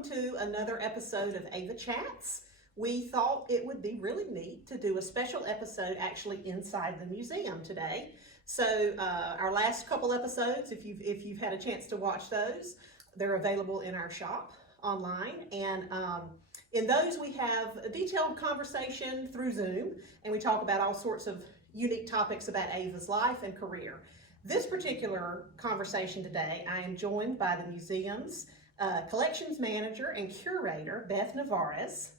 welcome to another episode of Ava Chats. We thought it would be really neat to do a special episode actually inside the museum today. So our last couple episodes, if you've had a chance to watch those, they're available in our shop online. And in those we have a detailed conversation through Zoom, and we talk about all sorts of unique topics about Ava's life and career. This particular conversation today, I am joined by the museum's collections manager and curator, Beth Navarez.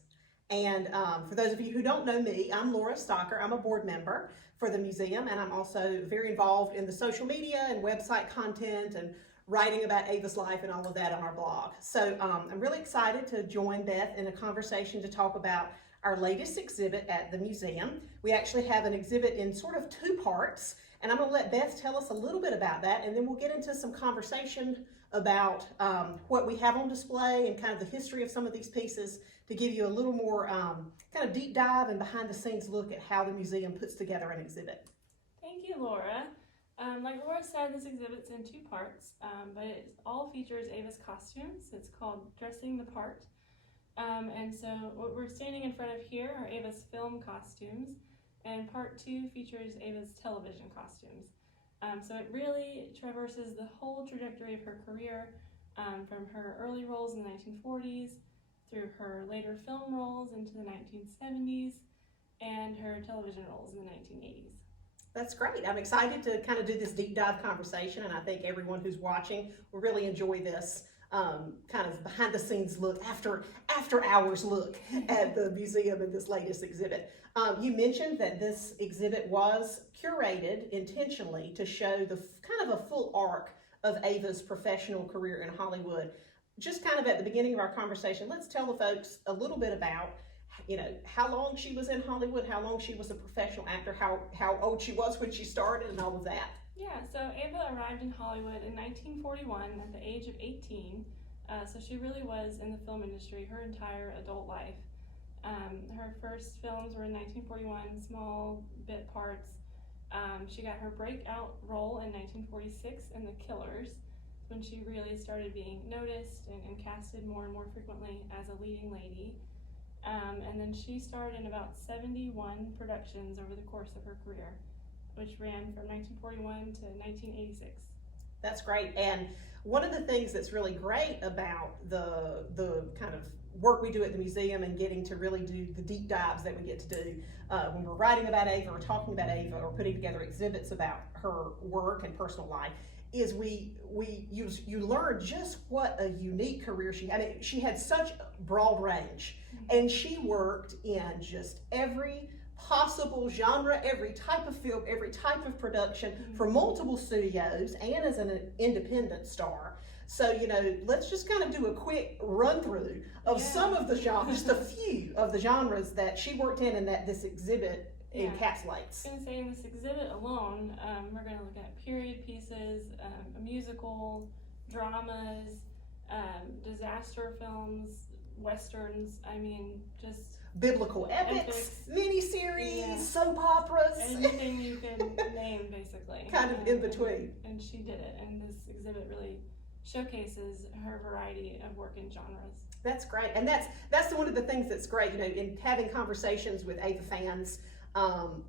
And for those of you who don't know me, I'm Laura Stocker. I'm a board member for the museum, and I'm also very involved in the social media and website content and writing about Ava's life and all of that on our blog. So I'm really excited to join Beth in a conversation to talk about our latest exhibit at the museum. We actually have an exhibit in sort of two parts, and I'm going to let Beth tell us a little bit about that, and then we'll get into some conversation about what we have on display and kind of the history of some of these pieces to give you a little more kind of deep dive and behind the scenes look at how the museum puts together an exhibit. Thank you, Laura. Like Laura said, this exhibit's in two parts, but it all features Ava's costumes. It's called Dressing the Part. And so what we're standing in front of here are Ava's film costumes, and part two features Ava's television costumes. So it really traverses the whole trajectory of her career, from her early roles in the 1940s through her later film roles into the 1970s and her television roles in the 1980s. That's great. I'm excited to kind of do this deep dive conversation, and I think everyone who's watching will really enjoy this kind of behind the scenes look, after hours look at the museum and this latest exhibit. You mentioned that this exhibit was curated intentionally to show the kind of a full arc of Ava's professional career in Hollywood. Just kind of at the beginning of our conversation, let's tell the folks a little bit about, you know, how long she was in Hollywood, how long she was a professional actor, how old she was when she started, and all of that. Yeah, so Ava arrived in Hollywood in 1941 at the age of 18, so she really was in the film industry her entire adult life. Her first films were in 1941, small bit parts. She got her breakout role in 1946 in The Killers, when she really started being noticed and casted more and more frequently as a leading lady. And then she starred in about 71 productions over the course of her career, which ran from 1941 to 1986. That's great. And one of the things that's really great about the kind of work we do at the museum and getting to really do the deep dives that we get to do when we're writing about Ava or talking about Ava or putting together exhibits about her work and personal life is you learn just what a unique career she had. I mean, she had such broad range, and she worked in just every possible genre, every type of film, every type of production for multiple studios and as an independent star. So, you know, let's just kind of do a quick run through of some of the genres, just a few of the genres that she worked in and that this exhibit encapsulates. I was going to say, in this exhibit alone, we're going to look at period pieces, musical, dramas, disaster films, westerns, I mean, just biblical epics, miniseries, soap operas. Anything you can name, basically. Kind of in between. And she did it, and this exhibit really showcases her variety of work in genres. That's great, and that's one of the things that's great, you know, in having conversations with Ava fans,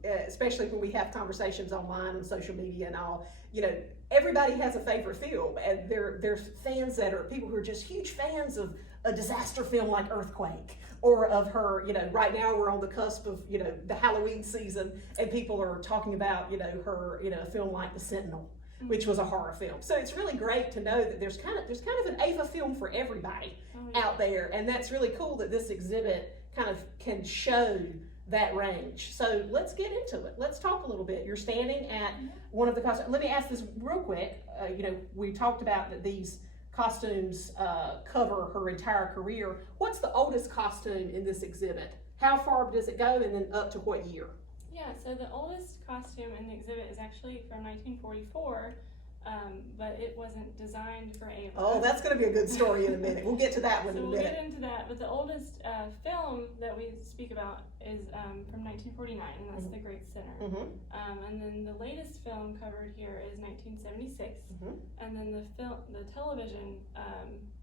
especially when we have conversations online and social media and all. You know, everybody has a favorite film, and there's fans that are people who are just huge fans of a disaster film like Earthquake, or of her, you know, right now we're on the cusp of, you know, the Halloween season, and people are talking about, you know, her, you know, a film like The Sentinel, which was a horror film. So it's really great to know that there's kind of an Ava film for everybody out there, and that's really cool that this exhibit kind of can show that range. So let's get into it. Let's talk a little bit. You're standing at one of the costumes. Let me ask this real quick. You know, we talked about that these costumes cover her entire career. What's the oldest costume in this exhibit? How far does it go, and then up to what year? Yeah, so the oldest costume in the exhibit is actually from 1944, but it wasn't designed for Ava. Oh, that's going to be a good story in a minute. We'll get to that one in a minute. So we'll get into that, but the oldest film that we speak about is from 1949, and that's The Great Sinner. And then the latest film covered here is 1976, and then the television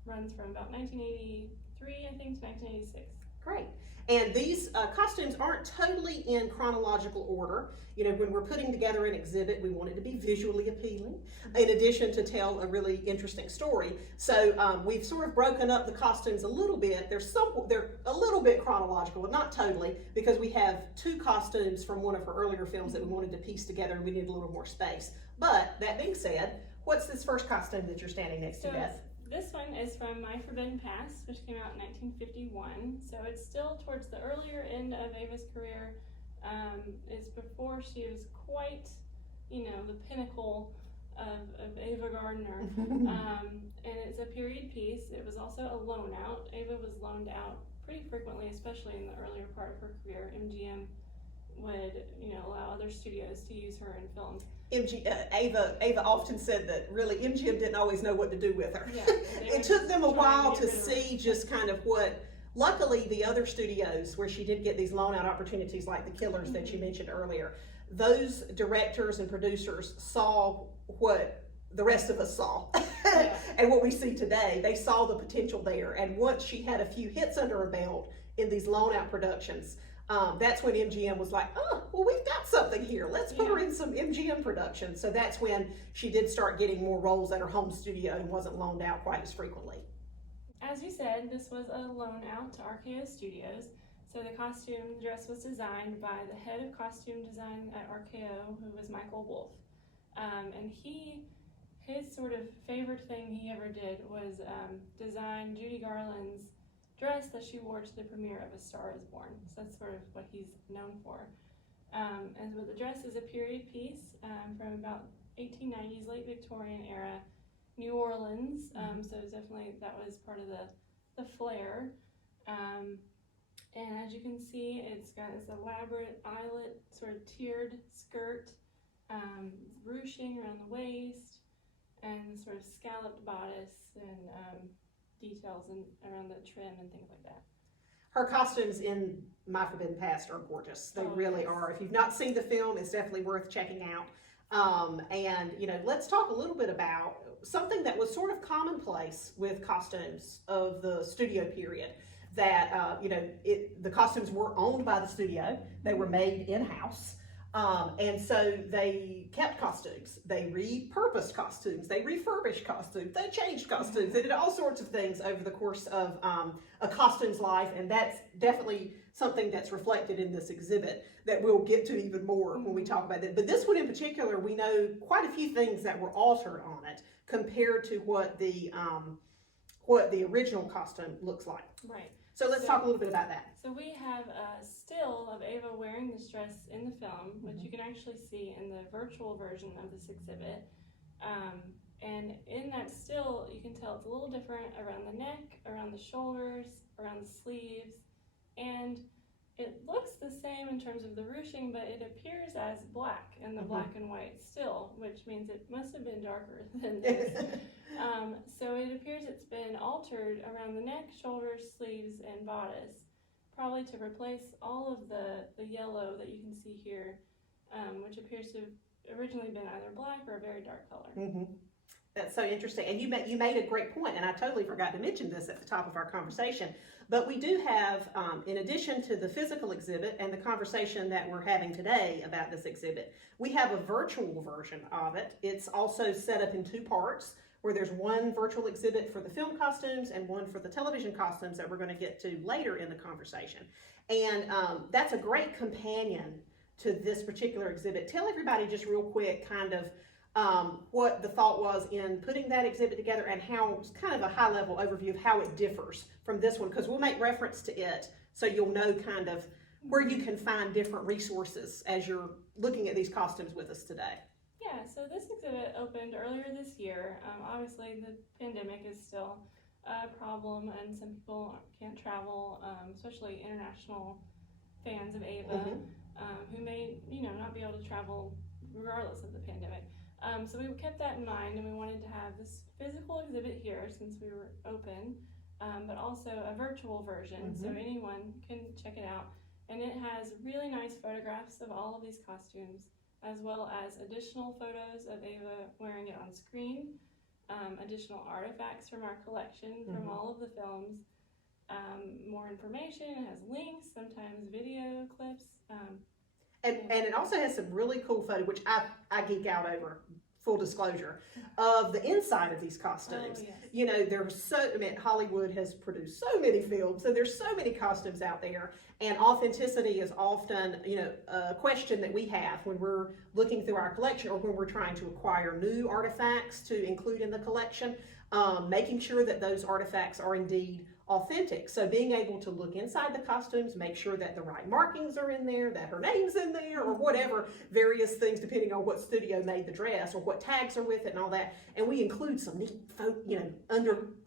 runs from about 1983, I think, to 1986. Great. And these costumes aren't totally in chronological order. You know, when we're putting together an exhibit, we want it to be visually appealing, in addition to tell a really interesting story. So we've sort of broken up the costumes a little bit. They're a little bit chronological, but not totally, because we have two costumes from one of her earlier films that we wanted to piece together, and we need a little more space. But that being said, what's this first costume that you're standing next to, Beth? This one is from My Forbidden Past, which came out in 1951. So it's still towards the earlier end of Ava's career. It's before she was quite, you know, the pinnacle of Ava Gardner. And it's a period piece. It was also a loan out. Ava was loaned out pretty frequently, especially in the earlier part of her career. MGM would, you know, allow other studios to use her in films. Ava often said that really MGM didn't always know what to do with her. Yeah, it took them a while to see just kind of what, luckily the other studios where she did get these loan out opportunities like The Killers that you mentioned earlier, those directors and producers saw what the rest of us saw and what we see today. They saw the potential there, and once she had a few hits under her belt in these loan out productions, that's when MGM was like, oh, well, we've got something here. Let's put her in some MGM production. So that's when she did start getting more roles at her home studio and wasn't loaned out quite as frequently. As you said, this was a loan out to RKO Studios. So the costume dress was designed by the head of costume design at RKO, who was Michael Wolf. And his sort of favorite thing he ever did was design Judy Garland's dress that she wore to the premiere of A Star is Born. So that's sort of what he's known for. And so the dress is a period piece from about 1890s, late Victorian era, New Orleans. So definitely that was part of the flair. And as you can see, it's got this elaborate eyelet, sort of tiered skirt, ruching around the waist, and sort of scalloped bodice, and details around the trim and things like that. Her costumes in My Forbidden Past are gorgeous. They really are. If you've not seen the film, it's definitely worth checking out. And, you know, let's talk a little bit about something that was sort of commonplace with costumes of the studio period. That, you know, the costumes were owned by the studio. They were made in-house. And so they kept costumes, they repurposed costumes, they refurbished costumes, they changed costumes, they did all sorts of things over the course of a costume's life, and that's definitely something that's reflected in this exhibit that we'll get to even more when we talk about it. But this one in particular, we know quite a few things that were altered on it compared to what the original costume looks like. Right. So let's talk a little bit about that. So we have a still of Ava wearing this dress in the film, which you can actually see in the virtual version of this exhibit. And in that still, you can tell it's a little different around the neck, around the shoulders, around the sleeves, and it looks the same in terms of the ruching, but it appears as black in the black and white still, which means it must have been darker than this. So it appears it's been altered around the neck, shoulders, sleeves, and bodice, probably to replace all of the yellow that you can see here, which appears to have originally been either black or a very dark color. That's so interesting. And you made a great point, and I totally forgot to mention this at the top of our conversation. But we do have, in addition to the physical exhibit and the conversation that we're having today about this exhibit, we have a virtual version of it. It's also set up in two parts, where there's one virtual exhibit for the film costumes and one for the television costumes that we're going to get to later in the conversation. And that's a great companion to this particular exhibit. Tell everybody just real quick kind of what the thought was in putting that exhibit together, and how, kind of a high-level overview of how it differs from this one, because we'll make reference to it so you'll know kind of where you can find different resources as you're looking at these costumes with us today. Yeah, so this exhibit opened earlier this year. Obviously, the pandemic is still a problem, and some people can't travel, especially international fans of Ava, who may, not be able to travel regardless of the pandemic. So we kept that in mind, and we wanted to have this physical exhibit here since we were open, but also a virtual version, so anyone can check it out. And it has really nice photographs of all of these costumes, as well as additional photos of Ava wearing it on screen, additional artifacts from our collection from all of the films, more information. It has links, sometimes video clips. And it also has some really cool photo, which I geek out over, full disclosure, of the inside of these costumes. Oh, yes. You know, Hollywood has produced so many films, so there's so many costumes out there, and authenticity is often, a question that we have when we're looking through our collection or when we're trying to acquire new artifacts to include in the collection, making sure that those artifacts are indeed authentic. So being able to look inside the costumes, make sure that the right markings are in there, that her name's in there, or whatever, various things depending on what studio made the dress or what tags are with it and all that. And we include some neat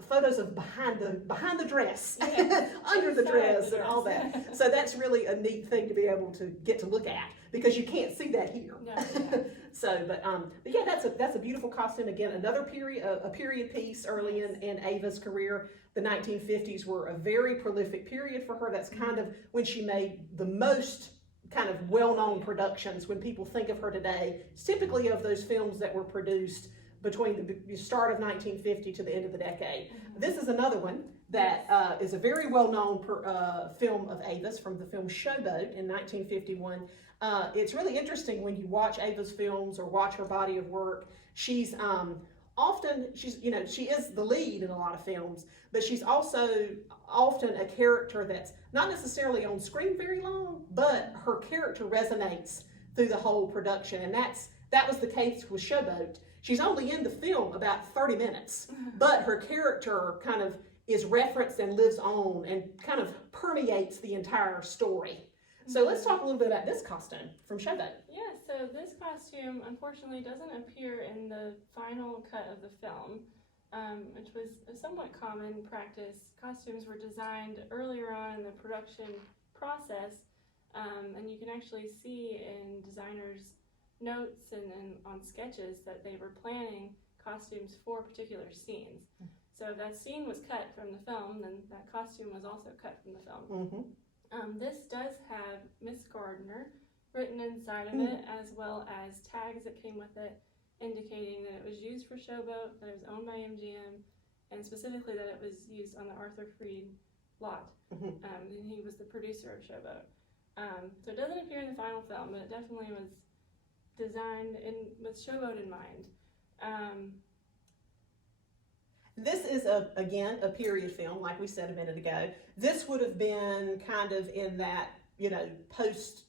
photos of behind the dress, under the dress and all that. So that's really a neat thing to be able to get to look at, because you can't see that here. No, yeah. So, but yeah, that's a beautiful costume. Again, another a period piece early in Ava's career. The 1950s were a very prolific period for her. That's kind of when she made the most kind of well-known productions. When people think of her today, it's typically of those films that were produced between the start of 1950 to the end of the decade. This is another one that is a very well-known film of Ava's, from the film Showboat in 1951. It's really interesting when you watch Ava's films or watch her body of work. She's she is the lead in a lot of films, but she's also often a character that's not necessarily on screen very long, but her character resonates through the whole production. And that was the case with Showboat. She's only in the film about 30 minutes, but her character kind of is referenced and lives on and kind of permeates the entire story. So let's talk a little bit about this costume from Showboat. Yeah, so this costume unfortunately doesn't appear in the final cut of the film, which was a somewhat common practice. Costumes were designed earlier on in the production process, and you can actually see in designers' notes and on sketches that they were planning costumes for particular scenes. So if that scene was cut from the film, then that costume was also cut from the film. This does have Miss Gardner written inside of it, as well as tags that came with it indicating that it was used for Showboat, that it was owned by MGM, and specifically that it was used on the Arthur Freed lot. And he was the producer of Showboat. So it doesn't appear in the final film, but it definitely was designed with Showboat in mind. This is again a period film, like we said a minute ago. This would have been kind of in that post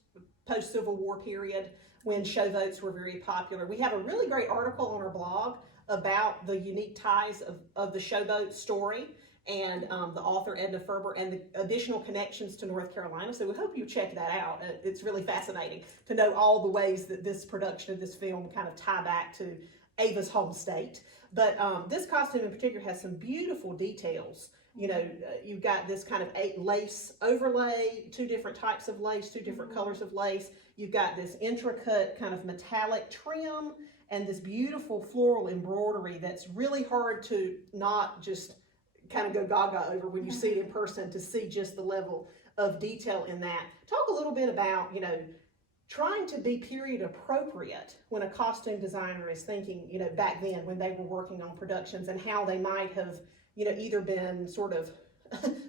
Civil War period when showboats were very popular. We have a really great article on our blog about the unique ties of the showboat story and the author Edna Ferber and the additional connections to North Carolina. So we hope you check that out. It's really fascinating to know all the ways that this production of this film kind of tie back to Ava's home state. But this costume in particular has some beautiful details. You've got this kind of lace overlay, two different types of lace, two different colors of lace. You've got this intricate kind of metallic trim and this beautiful floral embroidery that's really hard to not just kind of go gaga over when you see it in person, to see just the level of detail in that. Talk a little bit about, trying to be period appropriate when a costume designer is thinking, back then when they were working on productions, and how they might have, either been sort of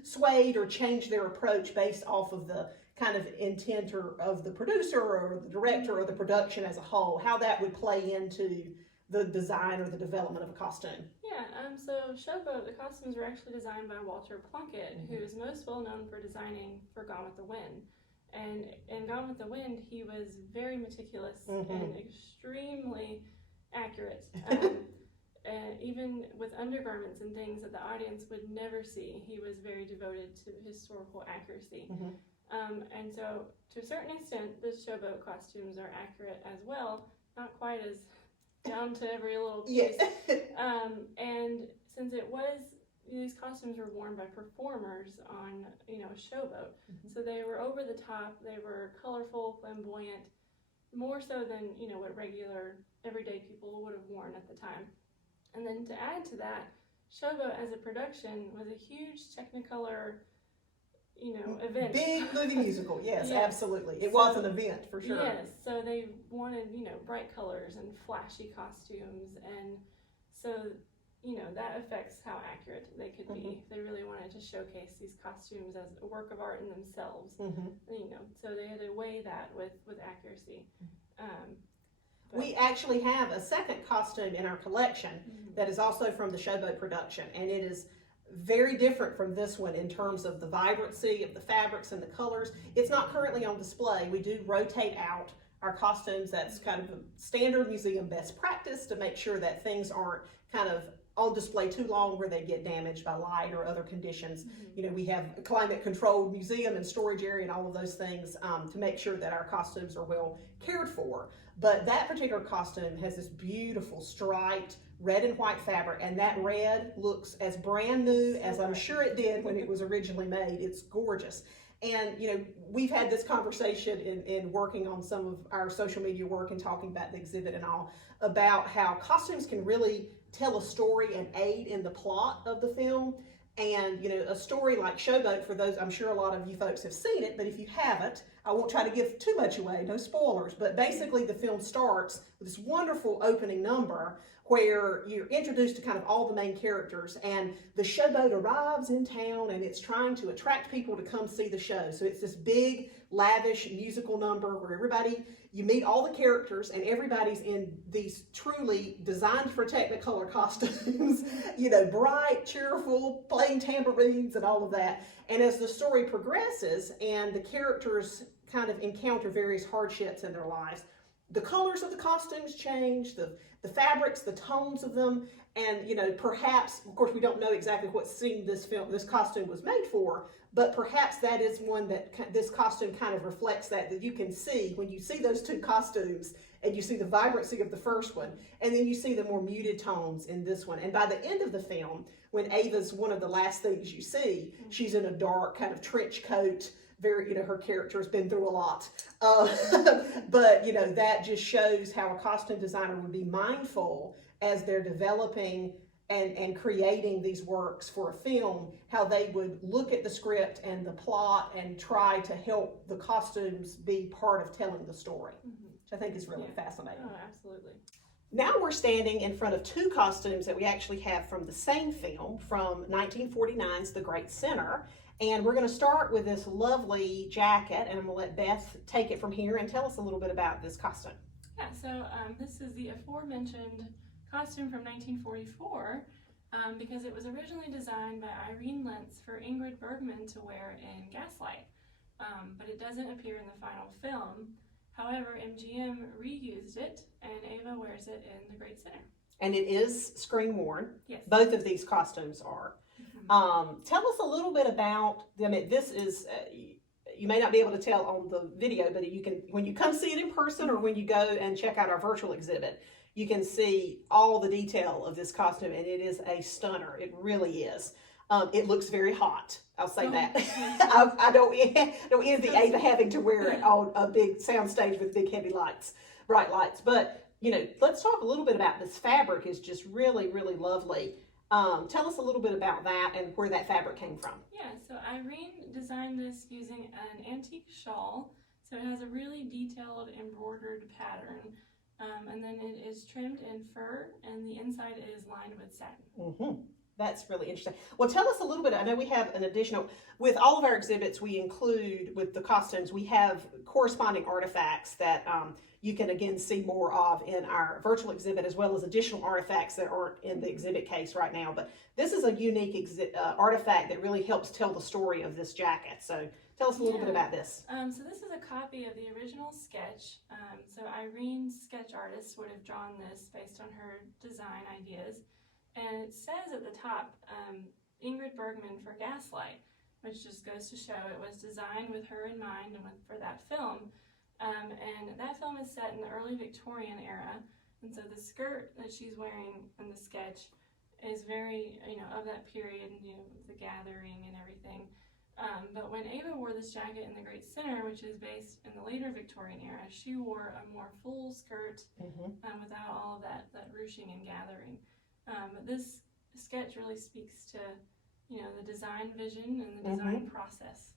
swayed or changed their approach based off of the kind of intent of the producer or the director or the production as a whole, how that would play into the design or the development of a costume. Yeah, so Showboat, the costumes were actually designed by Walter Plunkett, who is most well known for designing for Gone with the Wind. And in Gone with the Wind, he was very meticulous and extremely accurate. Even with undergarments and things that the audience would never see, he was very devoted to historical accuracy. And so, to a certain extent, the Showboat costumes are accurate as well, not quite as down to every little piece. And since these costumes were worn by performers on, a showboat. So they were over the top, they were colorful, flamboyant, more so than, you know, what regular everyday people would have worn at the time. And then to add to that, Showboat as a production was a huge Technicolor, you know, event. Big movie musical, yes, Yes. absolutely. It was an event for sure. Yes, so they wanted, you know, bright colors and flashy costumes, and so, you know, that affects how accurate they could be. They really wanted to showcase these costumes as a work of art in themselves, you know, so they had to weigh that with accuracy. We actually have a second costume in our collection that is also from the Showboat production, and it is very different from this one in terms of the vibrancy of the fabrics and the colors. It's not currently on display. We do rotate out our costumes. That's kind of a standard museum best practice to make sure that things aren't kind of on display too long where they get damaged by light or other conditions. You know, we have a climate controlled museum and storage area and all of those things to make sure that our costumes are well cared for. But that particular costume has this beautiful striped red and white fabric, and that red looks as brand new as I'm sure it did when it was originally made. It's gorgeous. And, you know, we've had this conversation in working on some of our social media work and talking about the exhibit and all, about how costumes can really tell a story and aid in the plot of the film. And, you know, a story like Showboat, for those, I'm sure a lot of you folks have seen it, but if you haven't, I won't try to give too much away, no spoilers, but basically the film starts with this wonderful opening number where you're introduced to kind of all the main characters, and the Showboat arrives in town and it's trying to attract people to come see the show. So it's this big, lavish musical number where you meet all the characters, and everybody's in these truly designed for Technicolor costumes, you know, bright, cheerful, playing tambourines and all of that. And as the story progresses and the characters kind of encounter various hardships in their lives, the colors of the costumes change, the fabrics, the tones of them, and, you know, perhaps, of course, we don't know exactly what scene this costume was made for, but perhaps that is one that this costume kind of reflects that you can see when you see those two costumes and you see the vibrancy of the first one, and then you see the more muted tones in this one. And by the end of the film, when Ava's one of the last things you see, she's in a dark kind of trench coat, very, you know, her character has been through a lot. But, you know, that just shows how a costume designer would be mindful as they're developing and creating these works for a film, how they would look at the script and the plot and try to help the costumes be part of telling the story, which I think is really fascinating. Oh, absolutely. Now we're standing in front of two costumes that we actually have from the same film, from 1949's The Great Sinner. And we're going to start with this lovely jacket, and I'm going to let Beth take it from here and tell us a little bit about this costume. Yeah, so this is the aforementioned costume from 1944 because it was originally designed by Irene Lentz for Ingrid Bergman to wear in Gaslight, but it doesn't appear in the final film. However, MGM reused it, and Ava wears it in The Great Sinner. And it is screen worn. Yes. Both of these costumes are. Tell us a little bit about, I mean, this is, you may not be able to tell on the video, but you can, when you come see it in person or when you go and check out our virtual exhibit, you can see all the detail of this costume, and it is a stunner. It really is. It looks very hot. I'll say that. I don't envy Ava having to wear it on a big soundstage with big heavy lights, bright lights. But, you know, let's talk a little bit about this fabric. Is just really, really lovely. Tell us a little bit about that and where that fabric came from. Yeah, so Irene designed this using an antique shawl. So it has a really detailed embroidered pattern. And then it is trimmed in fur, and the inside is lined with satin. That's really interesting. Well, tell us a little bit. I know we have an additional, with all of our exhibits, we include, with the costumes, we have corresponding artifacts that you can again see more of in our virtual exhibit, as well as additional artifacts that aren't in the exhibit case right now. But this is a unique artifact that really helps tell the story of this jacket. So tell us a little bit about this. So this is a copy of the original sketch. So Irene's sketch artist would have drawn this based on her design ideas. And it says at the top, Ingrid Bergman for Gaslight, which just goes to show it was designed with her in mind and for that film. And that film is set in the early Victorian era. And so the skirt that she's wearing in the sketch is very, you know, of that period, you know, the gathering and everything. But when Ava wore this jacket in the Great Center, which is based in the later Victorian era, she wore a more full skirt without all of that ruching and gathering. But this sketch really speaks to, the design vision and the design process.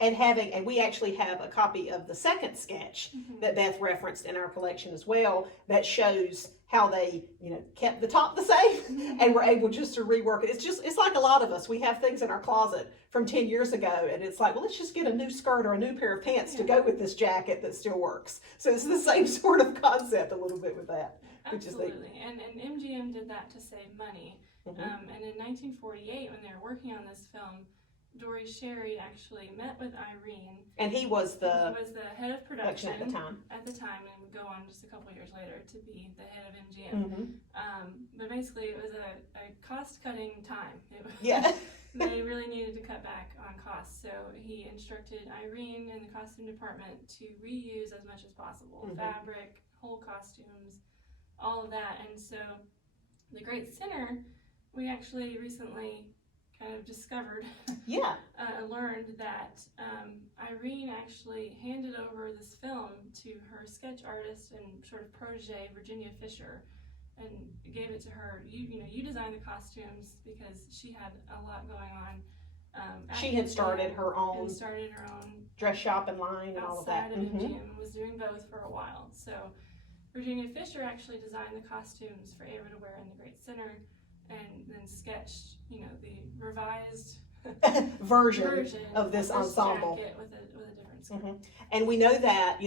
And we actually have a copy of the second sketch that Beth referenced in our collection as well, that shows how they, kept the top the same and were able just to rework it. It's like a lot of us. We have things in our closet from 10 years ago, and it's like, well, let's just get a new skirt or a new pair of pants to go with this jacket that still works. So it's the same sort of concept a little bit with that. Absolutely, and MGM did that to save money. And in 1948, when they were working on this film, Dory Sherry actually met with Irene. And he was the head of production at the time, and would go on just a couple years later to be the head of MGM. But basically, it was a cost-cutting time. They really needed to cut back on costs, so he instructed Irene in the costume department to reuse as much as possible, fabric, whole costumes, all of that. And so the Great Center, we actually recently kind of discovered, learned that Irene actually handed over this film to her sketch artist and sort of protege, Virginia Fisher, and gave it to her. You design the costumes, because she had a lot going on. She had started her own dress shop and line and all of that. Outside of MGM, and was doing both for a while. So Virginia Fisher actually designed the costumes for Ava to wear in the Great Center, and then sketched, the revised version of this ensemble jacket with a different skirt. And we know that,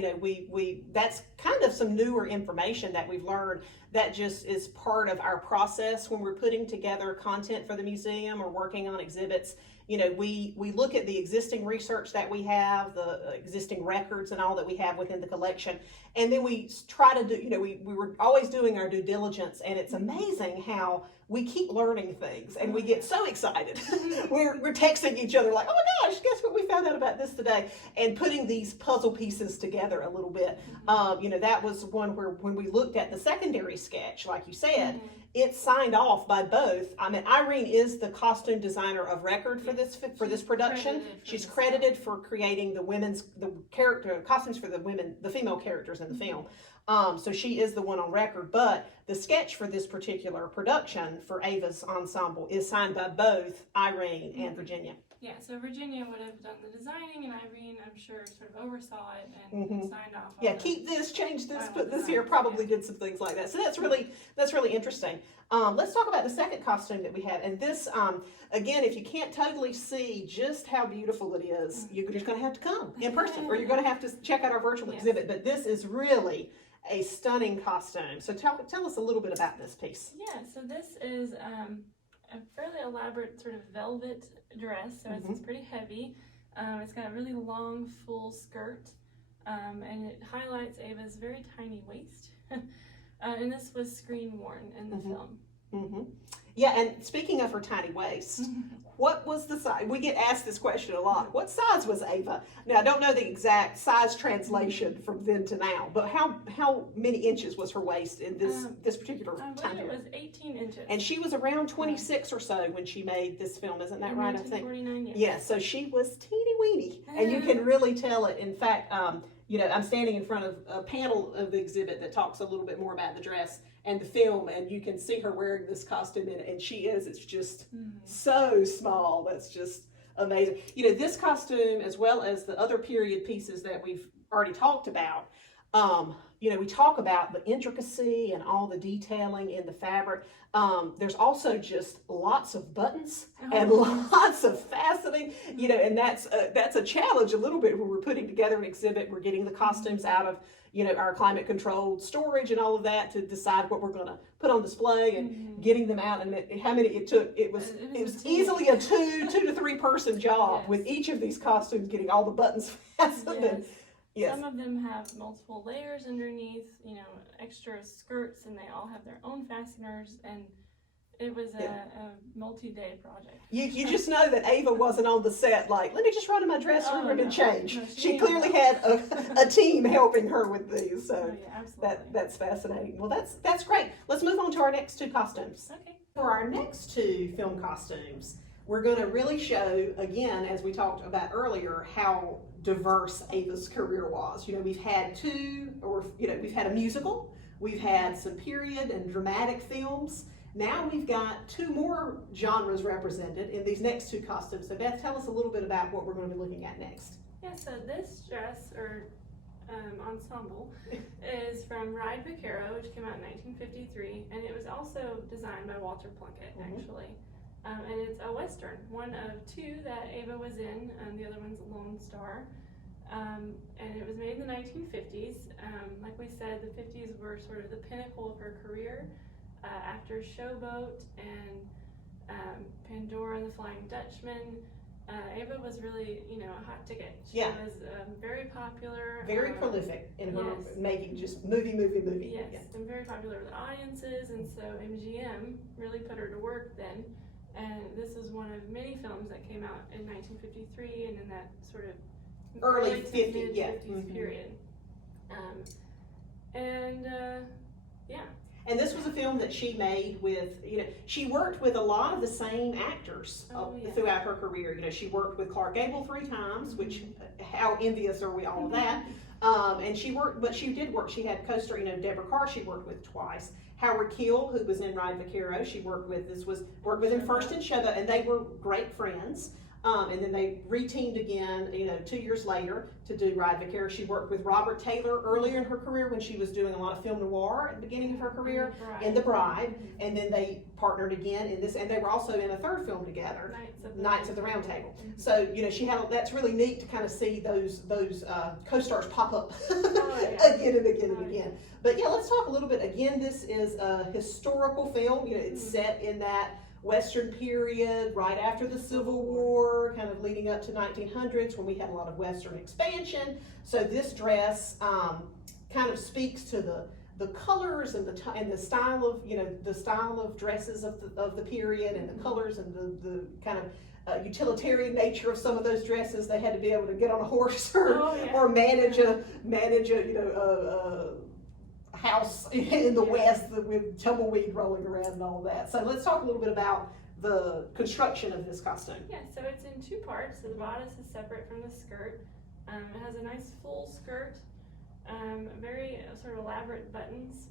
that's kind of some newer information that we've learned that just is part of our process when we're putting together content for the museum or working on exhibits. We look at the existing research that we have, the existing records and all that we have within the collection, and then we try to do, we were always doing our due diligence, and it's amazing how we keep learning things and we get so excited. We're texting each other like, oh my gosh, guess what we found out about this today, and putting these puzzle pieces together a little bit. That was one where when we looked at the secondary sketch, like you said, it's signed off by both. Irene is the costume designer of record for this production. She's credited for creating the character costumes for the female characters in the film. So she is the one on record, but the sketch for this particular production for Ava's ensemble is signed by both Irene and Virginia. Yeah, so Virginia would have done the designing, and Irene, I'm sure, sort of oversaw it and signed off. Yeah, keep this, change this, put this here. Probably did some things like that. So that's really interesting. Let's talk about the second costume that we have, and this again, if you can't totally see just how beautiful it is, you're just going to have to come in person, or you're going to have to check out our virtual exhibit. But this is really a stunning costume. So tell us a little bit about this piece. Yeah, so this is a fairly elaborate sort of velvet dress, so it's pretty heavy. It's got a really long, full skirt, and it highlights Ava's very tiny waist. And this was screen worn in the film. Yeah, and speaking of her tiny waist, what was the size? We get asked this question a lot. What size was Ava? Now, I don't know the exact size translation from then to now, but how many inches was her waist in this particular time period? It was 18 inches. And she was around 26 or so when she made this film, isn't that right? I think. 1949, yes. Yeah, so she was teeny weeny, and you can really tell it. In fact, I'm standing in front of a panel of the exhibit that talks a little bit more about the dress and the film, and you can see her wearing this costume in it, and it's just so small. That's just amazing. This costume, as well as the other period pieces that we've already talked about, we talk about the intricacy and all the detailing in the fabric. There's also just lots of buttons and lots of faceting, and that's a challenge a little bit when we're putting together an exhibit. We're getting the costumes out of, our climate controlled storage and all of that to decide what we're going to put on display, and getting them out, and how many it took. It was easily a two to three person job with each of these costumes, getting all the buttons fastened. Some of them have multiple layers underneath, extra skirts, and they all have their own fasteners, and it was a multi-day project. You just know that Ava wasn't on the set like, let me just run to my dressing room and change. No, she clearly had a team helping her with these, so that's fascinating. Well, that's great. Let's move on to our next two costumes. Okay. For our next two film costumes, we're going to really show, again, as we talked about earlier, how diverse Ava's career was. You know, we've had we've had a musical, we've had some period and dramatic films. Now we've got 2 more genres represented in these next 2 costumes. So Beth, tell us a little bit about what we're going to be looking at next. Yeah, so this dress, or ensemble, is from Ride Vaquero, which came out in 1953, and it was also designed by Walter Plunkett, actually. And it's a Western, one of 2 that Ava was in, the other one's Lone Star. And it was made in the 1950s. Like we said, the 50s were sort of the pinnacle of her career. After Showboat and Pandora and the Flying Dutchman, Ava was really, a hot ticket. She was very popular. Very prolific in her making just movie. Yes, and very popular with audiences, and so MGM really put her to work then. And this is one of many films that came out in 1953 and in that sort of early to 50s, mid-50s period. And this was a film that she made with, she worked with a lot of the same actors throughout her career. She worked with Clark Gable 3 times, which, how envious are we all of that? And she worked, but she did work. She had co-star, Deborah Carr she worked with twice. Howard Keel, who was in Ride Vaquero, she worked with him first in Showboat, and they were great friends. And then they re-teamed again, 2 years later to do Ride Vaquero. She worked with Robert Taylor earlier in her career when she was doing a lot of film noir at the beginning of her career, in The Bride. And then they partnered again in this, and they were also in a 3rd film together, Knights of the Round Table. So, she had, that's really neat to kind of see those co-stars pop up again and again and again. But yeah, let's talk a little bit. Again, this is a historical film. It's set in that Western period, right after the Civil War, kind of leading up to 1900s when we had a lot of Western expansion. So this dress kind of speaks to the colors and the style of the style of dresses of the period, and the colors and the kind of utilitarian nature of some of those dresses. They had to be able to get on a horse or manage a house in the West with tumbleweed rolling around and all of that. So let's talk a little bit about the construction of this costume. Yeah, so it's in 2 parts. So the bodice is separate from the skirt. It has a nice full skirt, very sort of elaborate buttons.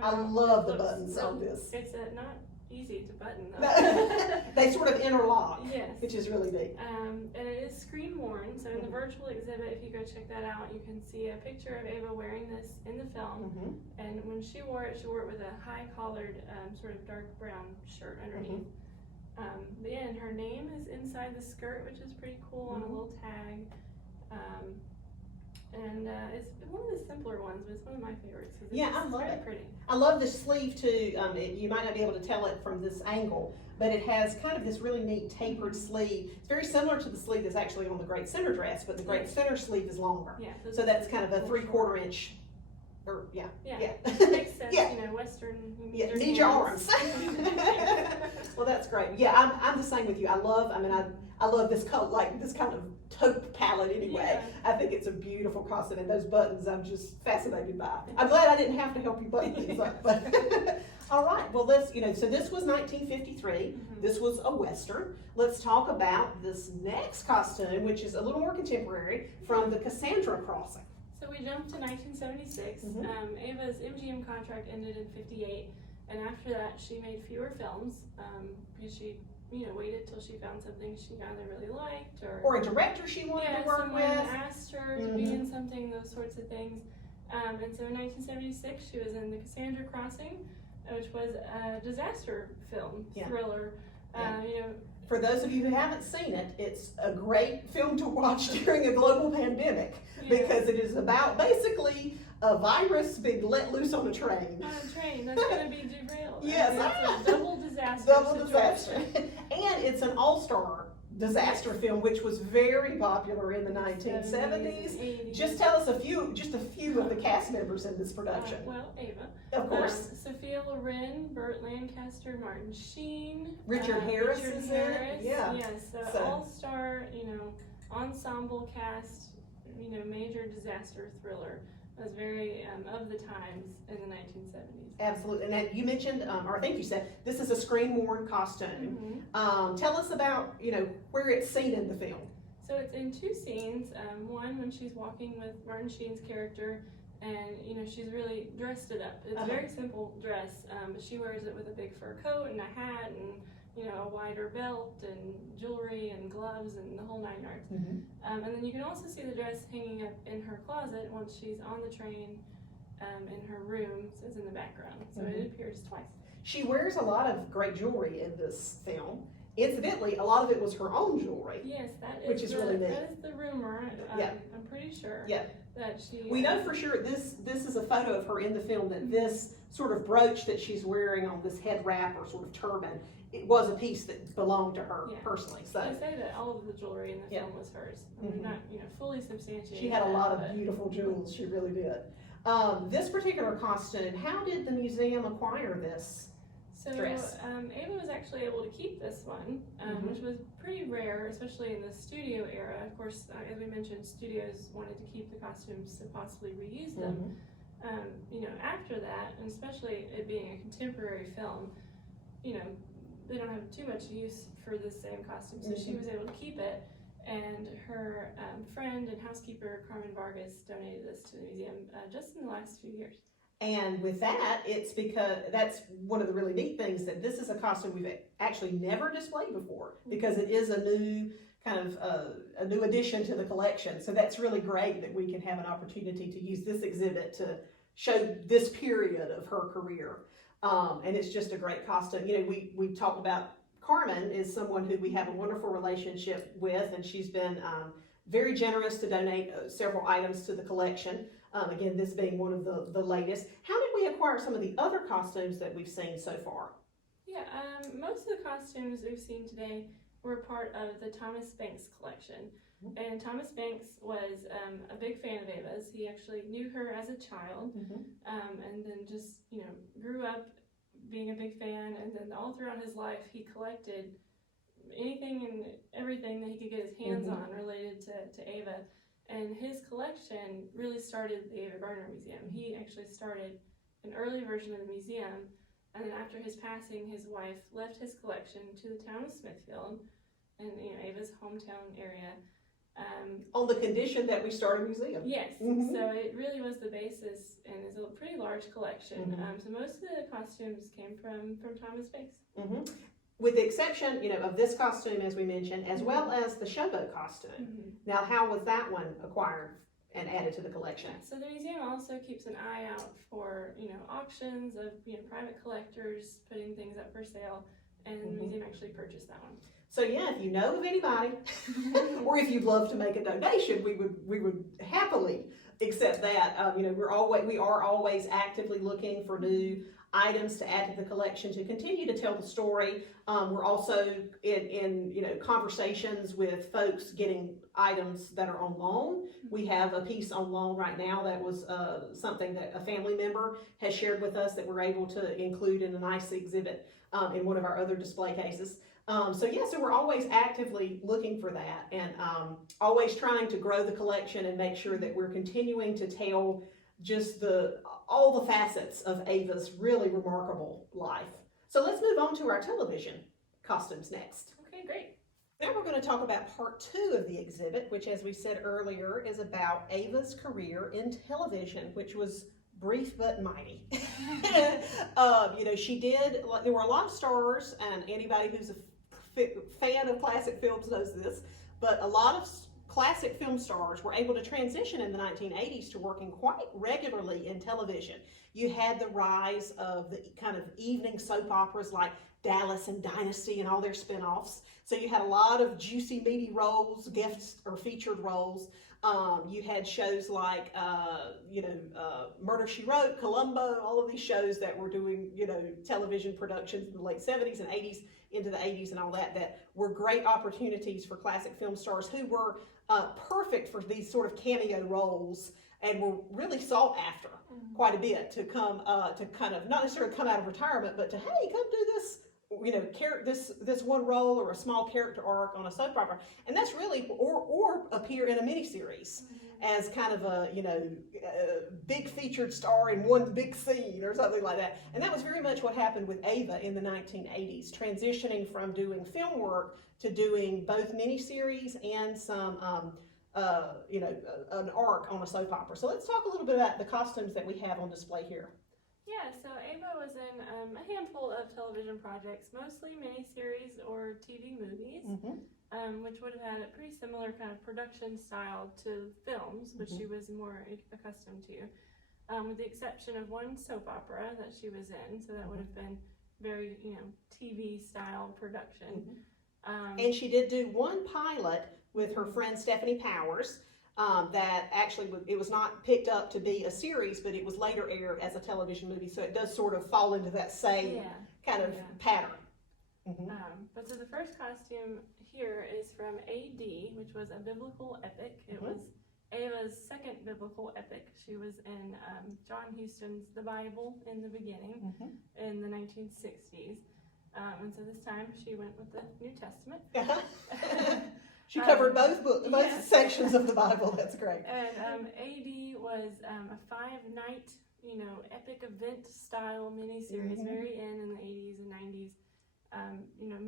I love the buttons on this. It's not easy to button though. They sort of interlock, yes, which is really neat. And it is screen worn. So in the virtual exhibit, if you go check that out, you can see a picture of Ava wearing this in the film. And when she wore it with a high collared sort of dark brown shirt underneath. But yeah, and her name is inside the skirt, which is pretty cool, on a little tag. And it's one of the simpler ones, but it's one of my favorites. I love it. Pretty. I love the sleeve too. You might not be able to tell it from this angle, but it has kind of this really neat tapered sleeve. It's very similar to the sleeve that's actually on the Great Center dress, but the Great Center sleeve is longer. Yeah. So that's kind of a 3/4 inch. Yeah. It makes sense. Western. Need your arms. Well, that's great. Yeah, I'm the same with you. I love this color, like this kind of taupe palette anyway. I think it's a beautiful costume, and those buttons I'm just fascinated by. I'm glad I didn't have to help you button these up. But all right, well, let's, so this was 1953. This was a Western. Let's talk about this next costume, which is a little more contemporary, from the Cassandra Crossing. So we jumped to 1976. Ava's MGM contract ended in 58, and after that she made fewer films because she waited till she found something she either really liked or a director she wanted to work with. Asked her to be in something, those sorts of things. And so in 1976 she was in The Cassandra Crossing, which was a disaster film, thriller. For those of you who haven't seen it, it's a great film to watch during a global pandemic because it is about basically a virus being let loose on a train. On a train that's going to be derailed. Yes. It's a double disaster. Disaster. And it's an all-star disaster film, which was very popular in the 1970s. 80s. Just tell us a few of the cast members in this production. Well, Ava. Of course. Sophia Loren, Burt Lancaster, Martin Sheen. Richard Harris is in it. Yeah. Yes, so all-star, ensemble cast, major disaster thriller. was very of the times in the 1970s. Absolutely. And then you mentioned, or I think you said, this is a screen-worn costume. Mm-hmm. Tell us about, where it's seen in the film. So it's in two scenes. One when she's walking with Martin Sheen's character, and she's really dressed it up. It's a very simple dress, but she wears it with a big fur coat and a hat and a wider belt and jewelry and gloves and the whole 9 yards. And then you can also see the dress hanging up in her closet once she's on the train in her room, so it's in the background. So it appears twice. She wears a lot of great jewelry in this film. Incidentally, a lot of it was her own jewelry. Yes, which is really neat. That is the rumor. I'm pretty sure. Yeah. That she. We know for sure this is a photo of her in the film, that this sort of brooch that she's wearing on this head wrap or sort of turban, it was a piece that belonged to her personally. So I say that all of the jewelry in the film was hers. We're not fully substantiated. She had a lot of beautiful jewels. She really did. This particular costume, how did the museum acquire this dress? Ava was actually able to keep this one, which was pretty rare, especially in the studio era. Of course, as we mentioned, studios wanted to keep the costumes to possibly reuse them. After that, and especially it being a contemporary film, they don't have too much use for the same costume, so she was able to keep it. And her friend and housekeeper, Carmen Vargas, donated this to the museum just in the last few years. And with that, it's because that's one of the really neat things, that this is a costume we've actually never displayed before, because it is a new kind of a new addition to the collection. So that's really great that we can have an opportunity to use this exhibit to show this period of her career. And it's just a great costume. We talked about Carmen is someone who we have a wonderful relationship with, and she's been very generous to donate several items to the collection. Again, this being one of the latest. How did we acquire some of the other costumes that we've seen so far? Yeah, most of the costumes we've seen today were part of the Thomas Banks collection. And Thomas Banks was a big fan of Ava's. He actually knew her as a child, and then just, grew up being a big fan. And then all throughout his life, he collected anything and everything that he could get his hands on related to Ava. And his collection really started the Ava Gardner Museum. He actually started an early version of the museum, and then after his passing, his wife left his collection to the town of Smithfield, in Ava's hometown area. On the condition that we start a museum. Yes, so it really was the basis, and is a pretty large collection. So most of the costumes came from Thomas Banks. With the exception, of this costume, as we mentioned, as well as the showboat costume. Now, how was that one acquired and added to the collection? So the museum also keeps an eye out for, auctions of, private collectors putting things up for sale, and the museum actually purchased that one. So yeah, if you know of anybody, or if you'd love to make a donation, we would happily accept that. We are always actively looking for new items to add to the collection to continue to tell the story. We're also in conversations with folks getting items that are on loan. We have a piece on loan right now that was something that a family member has shared with us that we're able to include in a nice exhibit in one of our other display cases. So we're always actively looking for that, and always trying to grow the collection and make sure that we're continuing to tell just all the facets of Ava's really remarkable life. So let's move on to our television costumes next. Okay, great. Now we're going to talk about part 2 of the exhibit, which, as we said earlier, is about Ava's career in television, which was brief but mighty. There were a lot of stars, and anybody who's a fan of classic films knows this, but a lot of classic film stars were able to transition in the 1980s to working quite regularly in television. You had the rise of the kind of evening soap operas like Dallas and Dynasty and all their spin-offs. So you had a lot of juicy, meaty roles, guest or featured roles. You had shows like, Murder, She Wrote, Columbo, all of these shows that were doing, television productions in the late 70s and 80s into the 80s and all that were great opportunities for classic film stars who were perfect for these sort of cameo roles and were really sought after quite a bit to come to kind of not necessarily come out of retirement, but to, hey, come do this, this one role or a small character arc on a soap opera, and that's really or appear in a miniseries. as kind of a, big featured star in one big scene or something like that. And that was very much what happened with Ava in the 1980s, transitioning from doing film work to doing both miniseries and some, an arc on a soap opera. So let's talk a little bit about the costumes that we have on display here. Yeah, so Ava was in a handful of television projects, mostly miniseries or TV movies, which would have had a pretty similar kind of production style to films, which she was more accustomed to, with the exception of one soap opera that she was in. So that would have been very, TV style production. And she did do one pilot with her friend Stephanie Powers. That actually, it was not picked up to be a series, but it was later aired as a television movie, so it does sort of fall into that same kind of pattern. But so the first costume here is from A.D., which was a biblical epic. It was Ava's second biblical epic. She was in John Huston's The Bible in the Beginning in the 1960s. And so this time she went with the New Testament. She covered both sections of the Bible. That's great. And A.D. was a 5-night, epic event style miniseries, very in the 80s and 90s.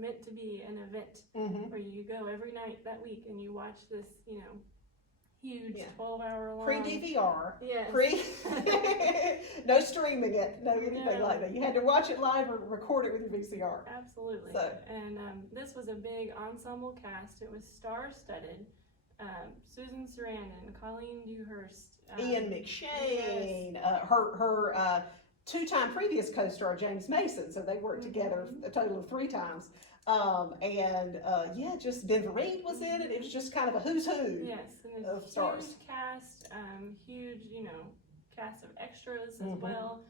Meant to be an event where you go every night that week and you watch this, huge 12-hour long. Pre-DVR. Yes. No streaming it. No anything like that. You had to watch it live or record it with your VCR. Absolutely. So. And this was a big ensemble cast. It was star-studded. Susan Sarandon, Colleen Dewhurst, Ian McShane, her two-time previous co-star James Mason. So they worked together a total of 3 times. Just Denver Reed was in it. It was just kind of a who's who of stars. Huge cast, huge, cast of extras as well.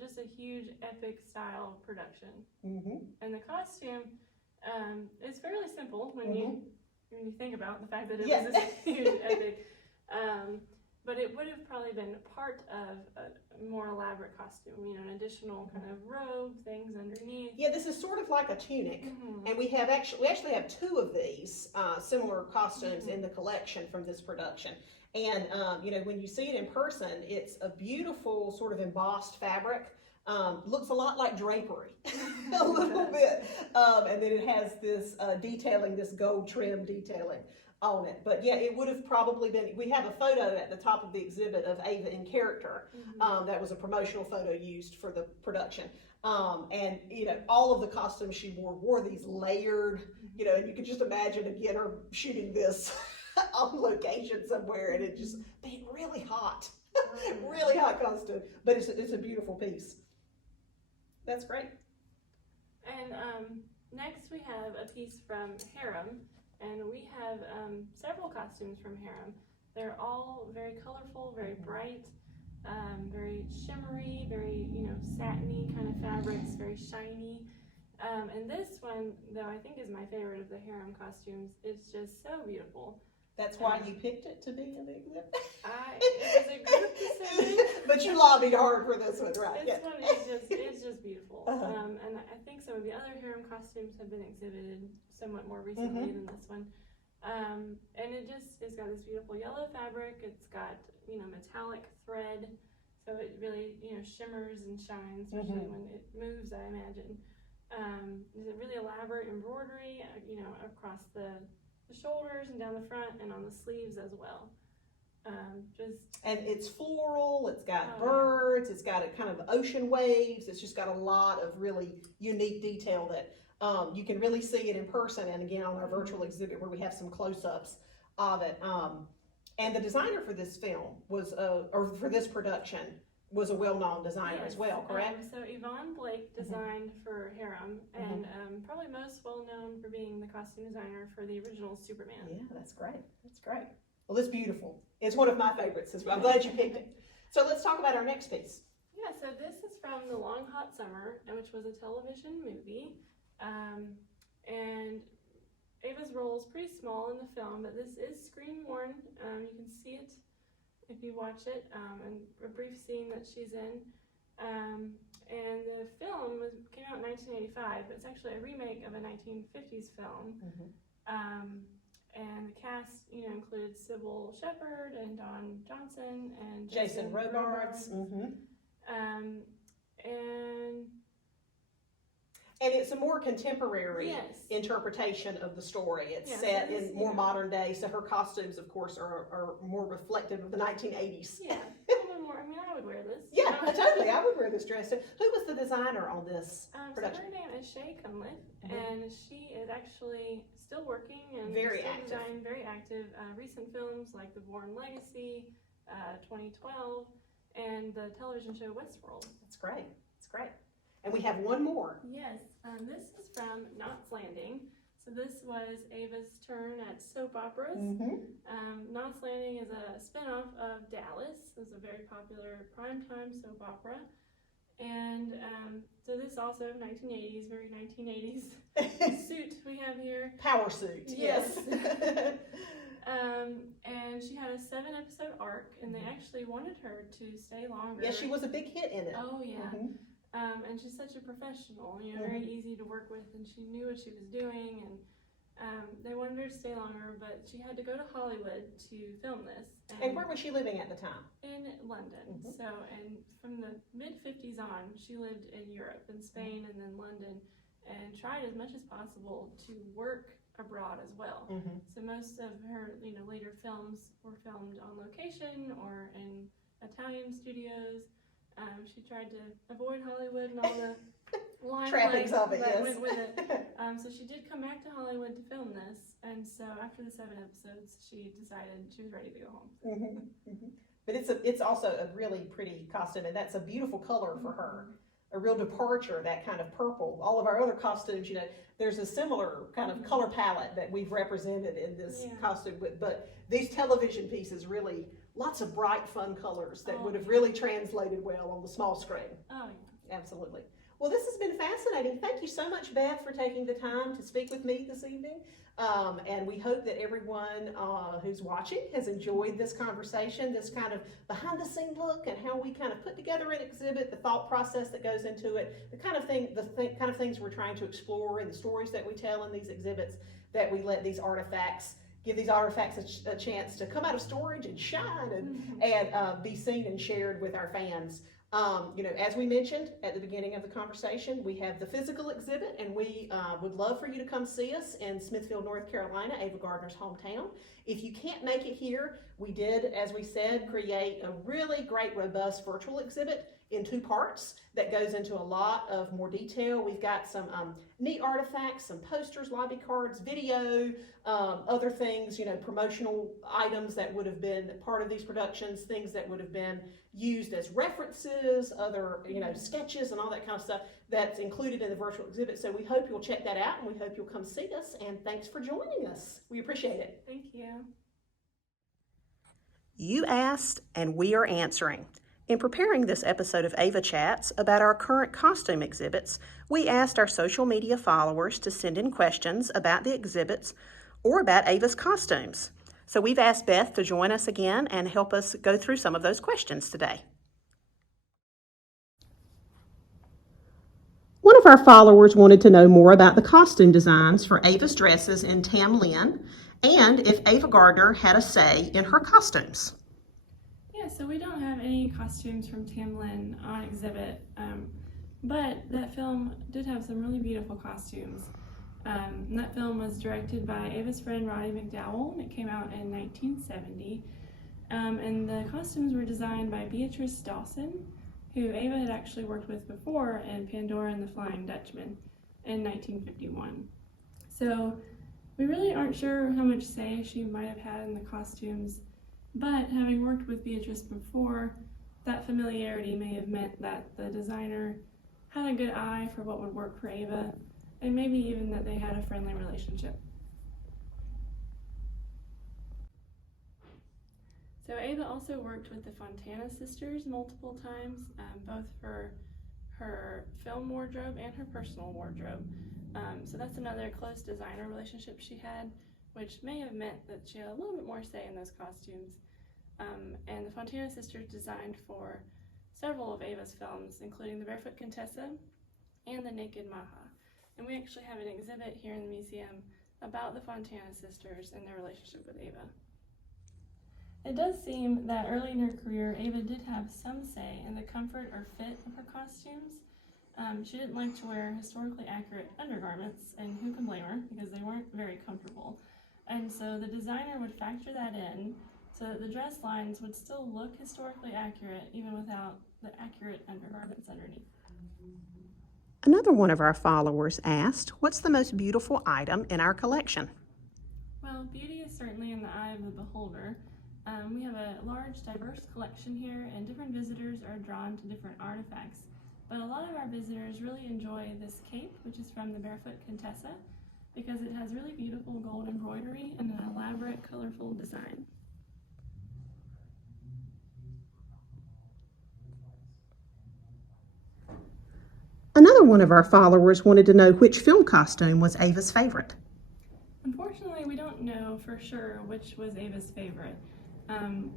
Just a huge epic style production. And the costume is fairly simple when you think about the fact that it was this huge epic. But it would have probably been part of a more elaborate costume, an additional kind of robe, things underneath. Yeah, this is sort of like a tunic, and we actually have 2 of these similar costumes in the collection from this production. And when you see it in person, it's a beautiful sort of embossed fabric. Looks a lot like drapery, a little bit, and then it has this detailing, this gold trim detailing on it. But yeah, it would have probably been, we have a photo at the top of the exhibit of Ava in character. That was a promotional photo used for the production. And all of the costumes she wore these layered, and you could just imagine again her shooting this on location somewhere and it just being really hot. Really hot costume, but it's a beautiful piece. That's great. And next we have a piece from Harem. And we have several costumes from Harem. They're all very colorful, very bright, very shimmery, very, satiny kind of fabrics, very shiny. And this one, though, I think is my favorite of the Harem costumes. It's just so beautiful. That's why you picked it to be in the exhibit? It was a group decision. But you lobbied hard for this one, right? This one is just beautiful. And I think some of the other Harem costumes have been exhibited somewhat more recently than this one. And it's got this beautiful yellow fabric. It's got, metallic thread. So it really, shimmers and shines, especially when it moves, I imagine. There's a really elaborate embroidery, across the shoulders and down the front and on the sleeves as well. And it's floral, it's got birds, it's got a kind of ocean waves, it's just got a lot of really unique detail that you can really see it in person and again on our virtual exhibit where we have some close-ups of it. And the designer for this film was, or for this production, was a well-known designer as well, correct? So Yvonne Blake designed for Harem, and probably most well-known for being the costume designer for the original Superman. Yeah, that's great. That's great. Well, it's beautiful. It's one of my favorites. I'm glad you picked it. So let's talk about our next piece. Yeah, so this is from The Long Hot Summer, which was a television movie. And Ava's role is pretty small in the film, but this is screen-worn. You can see it if you watch it, and a brief scene that she's in. And the film came out in 1985, but it's actually a remake of a 1950s film. And the cast, included Sybil Shepherd and Don Johnson and Jason Robards. And it's a more contemporary interpretation of the story. It's set in more modern day, so her costumes, of course, are more reflective of the 1980s. Yeah, a little more. I mean, I would wear this. Yeah, totally. I would wear this dress. So who was the designer on this production? So her name is Shay Cunliffe, and she is actually still working and very still active. Designing, very active. Recent films like The Bourne Legacy, 2012, and the television show Westworld. That's great. That's great. And we have one more. Yes, this is from Knots Landing. So this was Ava's turn at soap operas. Knots Landing is a spin-off of Dallas. It was a very popular primetime soap opera. And so this also 1980s, very 1980s suit we have here. Power suit. Yes. And she had a 7-episode arc, and they actually wanted her to stay longer. Yeah, she was a big hit in it. Oh yeah. And she's such a professional, very easy to work with, and she knew what she was doing, and they wanted her to stay longer, but she had to go to Hollywood to film this. And where was she living at the time? In London. So, and from the mid-50s on, she lived in Europe, in Spain, and then London, and tried as much as possible to work abroad as well. So most of her, later films were filmed on location or in Italian studios. She tried to avoid Hollywood and all the trappings of it, that went with it. So she did come back to Hollywood to film this, and so after the 7 episodes, she decided she was ready to go home. But it's also a really pretty costume, and that's a beautiful color for her. A real departure, that kind of purple. All of our other costumes, there's a similar kind of color palette that we've represented in this costume, but these television pieces really, lots of bright, fun colors that would have really translated well on the small screen. Oh, yeah. Absolutely. Well, this has been fascinating. Thank you so much, Beth, for taking the time to speak with me this evening. And we hope that everyone who's watching has enjoyed this conversation, this kind of behind-the-scene look and how we kind of put together an exhibit, the thought process that goes into it, the kind of things we're trying to explore in the stories that we tell in these exhibits, that we let these artifacts give these artifacts a chance to come out of storage and shine and be seen and shared with our fans. As we mentioned at the beginning of the conversation, we have the physical exhibit, and we would love for you to come see us in Smithfield, North Carolina, Ava Gardner's hometown. If you can't make it here, we did, as we said, create a really great, robust virtual exhibit in 2 parts that goes into a lot of more detail. We've got some neat artifacts, some posters, lobby cards, video, other things, promotional items that would have been part of these productions, things that would have been used as references, other, sketches and all that kind of stuff that's included in the virtual exhibit. So we hope you'll check that out, and we hope you'll come see us, and thanks for joining us. We appreciate it. Thank you. You asked, and we are answering. In preparing this episode of Ava Chats about our current costume exhibits, we asked our social media followers to send in questions about the exhibits or about Ava's costumes. So we've asked Beth to join us again and help us go through some of those questions today. One of our followers wanted to know more about the costume designs for Ava's dresses in Tam Lin, and if Ava Gardner had a say in her costumes. Yeah, so we don't have any costumes from Tam Lin on exhibit, but that film did have some really beautiful costumes. And that film was directed by Ava's friend Roddy McDowell, and it came out in 1970. And the costumes were designed by Beatrice Dawson, who Ava had actually worked with before in Pandora and the Flying Dutchman in 1951. So we really aren't sure how much say she might have had in the costumes, but having worked with Beatrice before, that familiarity may have meant that the designer had a good eye for what would work for Ava, and maybe even that they had a friendly relationship. So Ava also worked with the Fontana sisters multiple times, both for her film wardrobe and her personal wardrobe. So that's another close designer relationship she had, which may have meant that she had a little bit more say in those costumes. And the Fontana sisters designed for several of Ava's films, including The Barefoot Contessa and The Naked Maha. And we actually have an exhibit here in the museum about the Fontana sisters and their relationship with Ava. It does seem that early in her career, Ava did have some say in the comfort or fit of her costumes. She didn't like to wear historically accurate undergarments, and who can blame her, because they weren't very comfortable. And so the designer would factor that in so that the dress lines would still look historically accurate even without the accurate undergarments underneath. Another one of our followers asked, what's the most beautiful item in our collection? Well, beauty is certainly in the eye of the beholder. We have a large, diverse collection here, and different visitors are drawn to different artifacts. But a lot of our visitors really enjoy this cape, which is from the Barefoot Contessa, because it has really beautiful gold embroidery and an elaborate, colorful design. Another one of our followers wanted to know which film costume was Ava's favorite. Unfortunately, we don't know for sure which was Ava's favorite.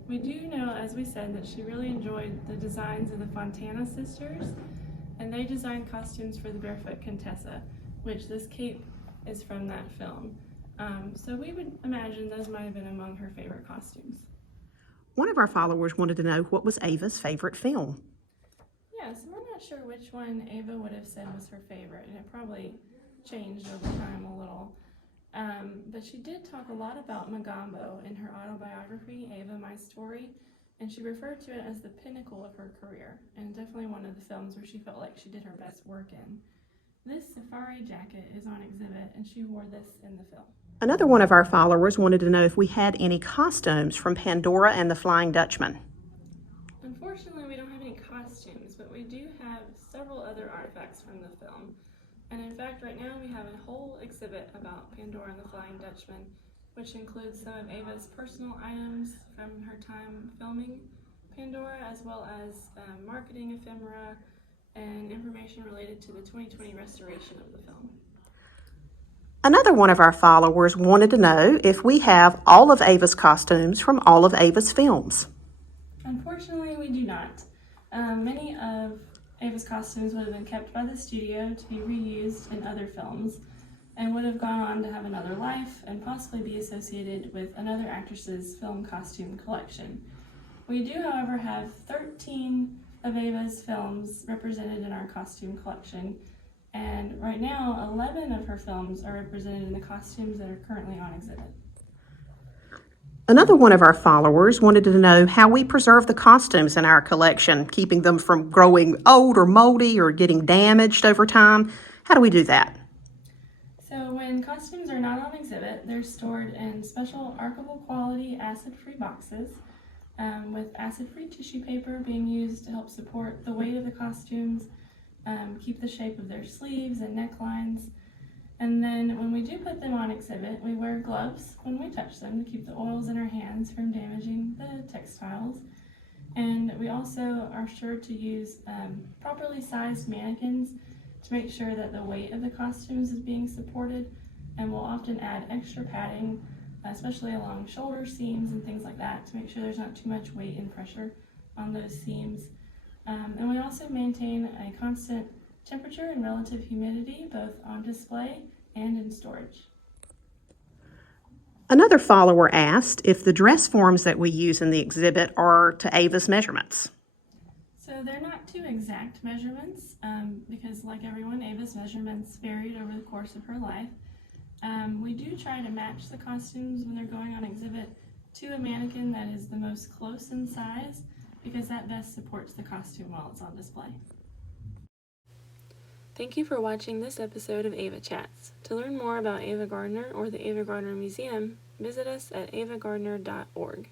We do know, as we said, that she really enjoyed the designs of the Fontana sisters, and they designed costumes for the Barefoot Contessa, which this cape is from that film. So we would imagine those might have been among her favorite costumes. One of our followers wanted to know what was Ava's favorite film. Yes, we're not sure which one Ava would have said was her favorite, and it probably changed over time a little. But she did talk a lot about Magambo in her autobiography, Ava, My Story, and she referred to it as the pinnacle of her career, and definitely one of the films where she felt like she did her best work in. This safari jacket is on exhibit, and she wore this in the film. Another one of our followers wanted to know if we had any costumes from Pandora and the Flying Dutchman. Unfortunately, we don't have any costumes, but we do have several other artifacts from the film. And in fact, right now we have a whole exhibit about Pandora and the Flying Dutchman, which includes some of Ava's personal items from her time filming Pandora, as well as marketing ephemera and information related to the 2020 restoration of the film. Another one of our followers wanted to know if we have all of Ava's costumes from all of Ava's films. Unfortunately, we do not. Many of Ava's costumes would have been kept by the studio to be reused in other films and would have gone on to have another life and possibly be associated with another actress's film costume collection. We do, however, have 13 of Ava's films represented in our costume collection, and right now 11 of her films are represented in the costumes that are currently on exhibit. Another one of our followers wanted to know how we preserve the costumes in our collection, keeping them from growing old or moldy or getting damaged over time. How do we do that? So when costumes are not on exhibit, they're stored in special archival quality acid-free boxes with acid-free tissue paper being used to help support the weight of the costumes, keep the shape of their sleeves and necklines. And then when we do put them on exhibit, we wear gloves when we touch them to keep the oils in our hands from damaging the textiles. And we also are sure to use properly sized mannequins to make sure that the weight of the costumes is being supported, and we'll often add extra padding, especially along shoulder seams and things like that, to make sure there's not too much weight and pressure on those seams. And we also maintain a constant temperature and relative humidity, both on display and in storage. Another follower asked if the dress forms that we use in the exhibit are to Ava's measurements. So they're not too exact measurements because, like everyone, Ava's measurements varied over the course of her life. We do try to match the costumes when they're going on exhibit to a mannequin that is the most close in size, because that best supports the costume while it's on display. Thank you for watching this episode of Ava Chats. To learn more about Ava Gardner or the Ava Gardner Museum, visit us at avagardner.org.